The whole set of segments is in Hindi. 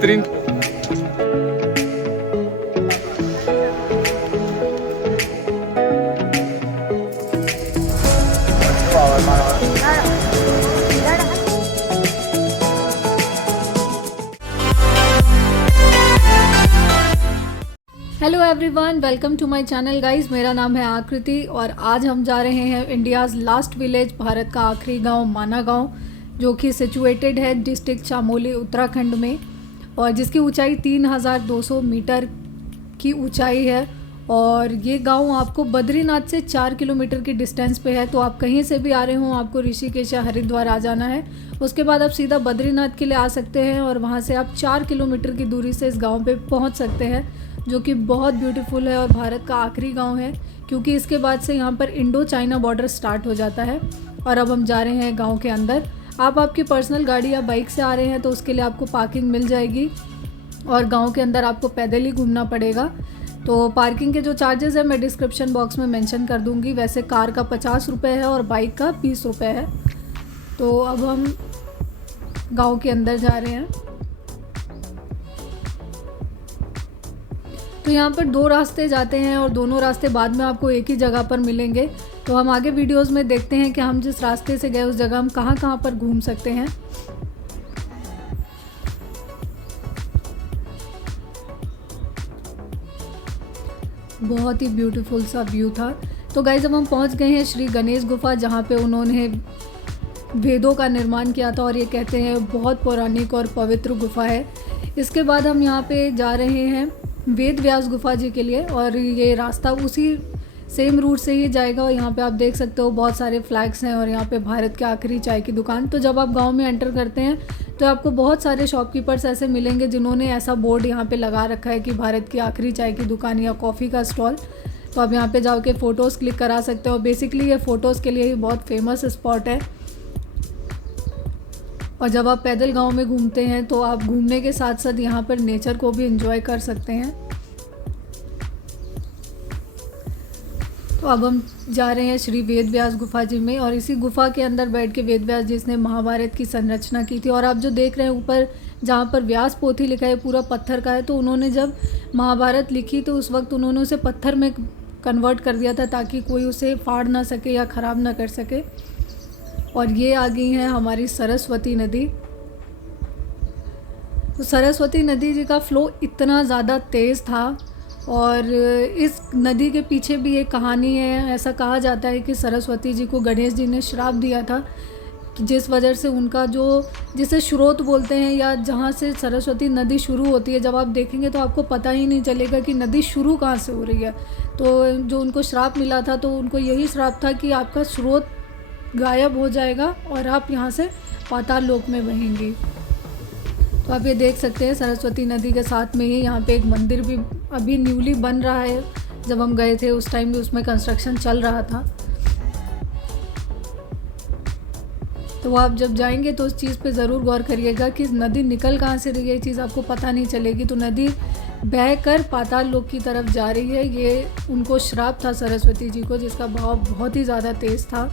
बेहतरीन। Hello everyone, welcome to my channel guys. मेरा नाम है आकृति और आज हम जा रहे हैं इंडियाज़ लास्ट विलेज, भारत का आखिरी गांव माना गांव, जो कि सिचुएटेड है डिस्ट्रिक्ट चामोली उत्तराखंड में और जिसकी ऊंचाई 3200 मीटर की ऊंचाई है। और ये गांव आपको बद्रीनाथ से 4 किलोमीटर की डिस्टेंस पे है। तो आप कहीं से भी आ रहे हो, आपको ऋषिकेश या हरिद्वार आ जाना है। उसके बाद आप सीधा बद्रीनाथ के लिए आ सकते हैं और वहाँ से आप 4 किलोमीटर की दूरी से इस गांव पे पहुँच सकते हैं, जो कि बहुत ब्यूटीफुल है और भारत का आखिरी गांव है, क्योंकि इसके बाद से यहाँ पर इंडो चाइना बॉर्डर स्टार्ट हो जाता है। और अब हम जा रहे हैं गांव के अंदर। आप आपकी पर्सनल गाड़ी या बाइक से आ रहे हैं तो उसके लिए आपको पार्किंग मिल जाएगी और गांव के अंदर आपको पैदल ही घूमना पड़ेगा। तो पार्किंग के जो चार्जेस है मैं डिस्क्रिप्शन बॉक्स में मेंशन कर दूंगी। वैसे कार का 50 रुपये है और बाइक का 20 रुपये है। तो अब हम गांव के अंदर जा रहे हैं। तो यहाँ पर 2 रास्ते जाते हैं और दोनों रास्ते बाद में आपको एक ही जगह पर मिलेंगे। तो हम आगे वीडियोस में देखते हैं कि हम जिस रास्ते से गए उस जगह हम कहाँ कहाँ पर घूम सकते हैं। बहुत ही ब्यूटीफुल सा व्यू था। तो गाइस अब हम पहुँच गए हैं श्री गणेश गुफा, जहाँ पे उन्होंने वेदों का निर्माण किया था और ये कहते हैं बहुत पौराणिक और पवित्र गुफा है। इसके बाद हम यहाँ पे जा रहे हैं वेद व्यास गुफा जी के लिए और ये रास्ता उसी सेम रूट से ही जाएगा। और यहाँ पे आप देख सकते हो बहुत सारे फ्लैग्स हैं और यहाँ पे भारत के आखिरी चाय की दुकान। तो जब आप गांव में एंटर करते हैं तो आपको बहुत सारे शॉपकीपर्स ऐसे मिलेंगे जिन्होंने ऐसा बोर्ड यहाँ पे लगा रखा है कि भारत की आखिरी चाय की दुकान या कॉफ़ी का स्टॉल। तो आप यहाँ पे जाओ के फ़ोटोज़ क्लिक करा सकते हो। बेसिकली ये फ़ोटोज़ के लिए ही बहुत फेमस स्पॉट है। और जब आप पैदल गांव में घूमते हैं तो आप घूमने के साथ साथ यहाँ पर नेचर को भी एंजॉय कर सकते हैं। तो अब हम जा रहे हैं श्री वेद व्यास गुफा जी में और इसी गुफा के अंदर बैठ के वेद व्यास जिसने महाभारत की संरचना की थी। और आप जो देख रहे हैं ऊपर जहाँ पर व्यास पोथी लिखा है पूरा पत्थर का है। तो उन्होंने जब महाभारत लिखी तो उस वक्त उन्होंने उसे पत्थर में कन्वर्ट कर दिया था ताकि कोई उसे फाड़ ना सके या ख़राब ना कर सके। और ये आ गई है हमारी सरस्वती नदी। तो सरस्वती नदी जी का फ़्लो इतना ज़्यादा तेज़ था और इस नदी के पीछे भी एक कहानी है। ऐसा कहा जाता है कि सरस्वती जी को गणेश जी ने श्राप दिया था, जिस वजह से उनका जो जिसे स्रोत बोलते हैं या जहाँ से सरस्वती नदी शुरू होती है, जब आप देखेंगे तो आपको पता ही नहीं चलेगा कि नदी शुरू कहाँ से हो रही है। तो जो उनको श्राप मिला था तो उनको यही श्राप था कि आपका स्रोत गायब हो जाएगा और आप यहाँ से पाताल लोक में बहेंगी। तो आप ये देख सकते हैं सरस्वती नदी के साथ में ही यहाँ पे एक मंदिर भी अभी न्यूली बन रहा है। जब हम गए थे उस टाइम भी उसमें कंस्ट्रक्शन चल रहा था। तो आप जब जाएंगे तो उस चीज़ पे ज़रूर गौर करिएगा कि नदी निकल कहाँ से रही है, ये चीज़ आपको पता नहीं चलेगी। तो नदी बह कर पाताल लोक की तरफ जा रही है। ये उनको श्राप था सरस्वती जी को, जिसका भाव बहुत ही ज़्यादा तेज़ था।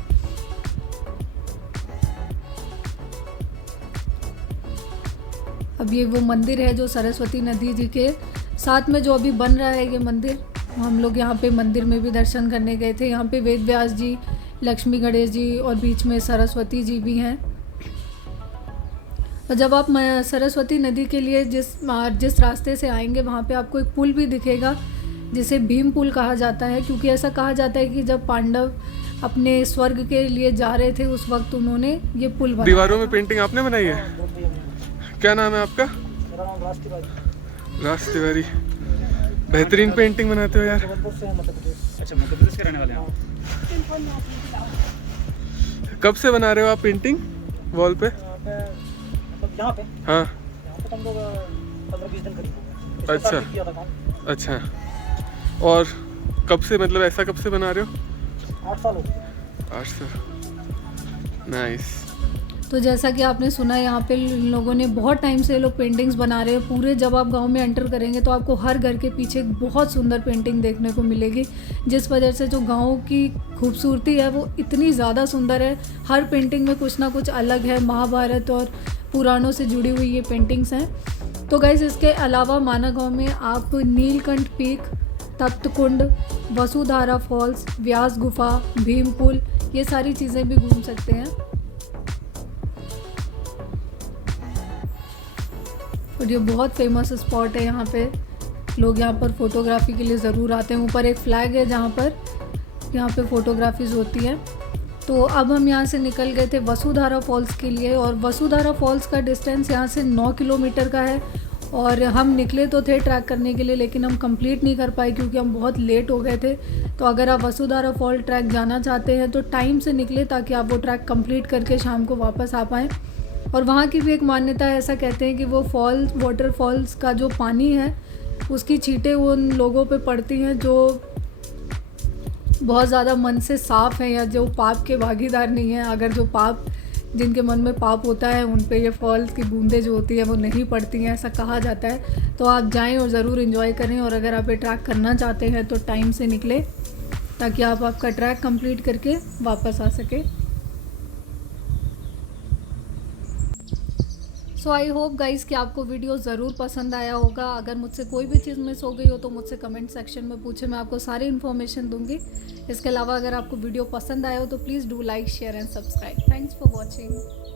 अब ये वो मंदिर है जो सरस्वती नदी जी के साथ में जो अभी बन रहा है ये मंदिर। हम लोग यहाँ पे मंदिर में भी दर्शन करने गए थे। यहाँ पे वेद व्यास जी, लक्ष्मी गणेश जी और बीच में सरस्वती जी भी हैं। और जब आप सरस्वती नदी के लिए जिस रास्ते से आएंगे वहाँ पे आपको एक पुल भी दिखेगा जिसे भीम पुल कहा जाता है, क्योंकि ऐसा कहा जाता है कि जब पांडव अपने स्वर्ग के लिए जा रहे थे उस वक्त उन्होंने ये पुल बनाया। दीवारों में पेंटिंग आपने बनाई है? क्या नाम है आपका? मेरा नाम राज तिवारी। राज तिवारी, बेहतरीन पेंटिंग बनाते हो यार। जबलपुर से मध्य प्रदेश। अच्छा, मध्य प्रदेश के रहने वाले हैं। कब से बना रहे हो आप पेंटिंग वॉल पे? यहाँ पे हाँ। यहाँ पे तो हम लोग 15-20 दिन करीब। अच्छा किया था काम। अच्छा। और कब से, मतलब ऐसा कब से बना रहे हो? 8 साल हो गए। 8 साल। नाइस। तो जैसा कि आपने सुना यहाँ पे इन लोगों ने बहुत टाइम से लोग पेंटिंग्स बना रहे हैं पूरे। जब आप गांव में एंटर करेंगे तो आपको हर घर के पीछे बहुत सुंदर पेंटिंग देखने को मिलेगी, जिस वजह से जो गांव की खूबसूरती है वो इतनी ज़्यादा सुंदर है। हर पेंटिंग में कुछ ना कुछ अलग है। महाभारत और पुराणों से जुड़ी हुई ये पेंटिंग्स हैं। तो गाइस इसके अलावा माना गांव में आप नीलकंठ पीक, तप्त कुंड, वसुधारा फॉल्स, व्यास गुफा, भीम पुल, ये सारी चीज़ें भी घूम सकते हैं। और ये बहुत फेमस स्पॉट है, यहाँ पे लोग यहाँ पर फोटोग्राफी के लिए ज़रूर आते हैं। ऊपर एक फ्लैग है जहाँ पर यहाँ पे फ़ोटोग्राफीज़ होती हैं। तो अब हम यहाँ से निकल गए थे वसुधारा फॉल्स के लिए, और वसुधारा फॉल्स का डिस्टेंस यहाँ से 9 किलोमीटर का है। और हम निकले तो थे ट्रैक करने के लिए, लेकिन हम कंप्लीट नहीं कर पाए क्योंकि हम बहुत लेट हो गए थे। तो अगर आप वसुधारा फॉल ट्रैक जाना चाहते हैं तो टाइम से निकले, ताकि आप वो ट्रैक कंप्लीट करके शाम को वापस आ पाएँ। और वहाँ की भी एक मान्यता है, ऐसा कहते हैं कि वो वाटरफॉल्स का जो पानी है उसकी छींटें उन लोगों पे पड़ती हैं जो बहुत ज़्यादा मन से साफ़ हैं, या जो पाप के भागीदार नहीं हैं। अगर जो जिनके मन में पाप होता है उन पे ये फॉल्स की बूंदें जो होती हैं वो नहीं पड़ती हैं, ऐसा कहा जाता है। तो आप जाएं और ज़रूर एंजॉय करें। और अगर आप ये ट्रैक करना चाहते हैं तो टाइम से निकलें, ताकि आप आपका ट्रैक कंप्लीट करके वापस आ सके। सो आई होप गाइस कि आपको वीडियो ज़रूर पसंद आया होगा। अगर मुझसे कोई भी चीज़ मिस हो गई हो तो मुझसे कमेंट सेक्शन में पूछे, मैं आपको सारी इन्फॉर्मेशन दूंगी। इसके अलावा अगर आपको वीडियो पसंद आया हो तो please do like, share and subscribe. Thanks for watching.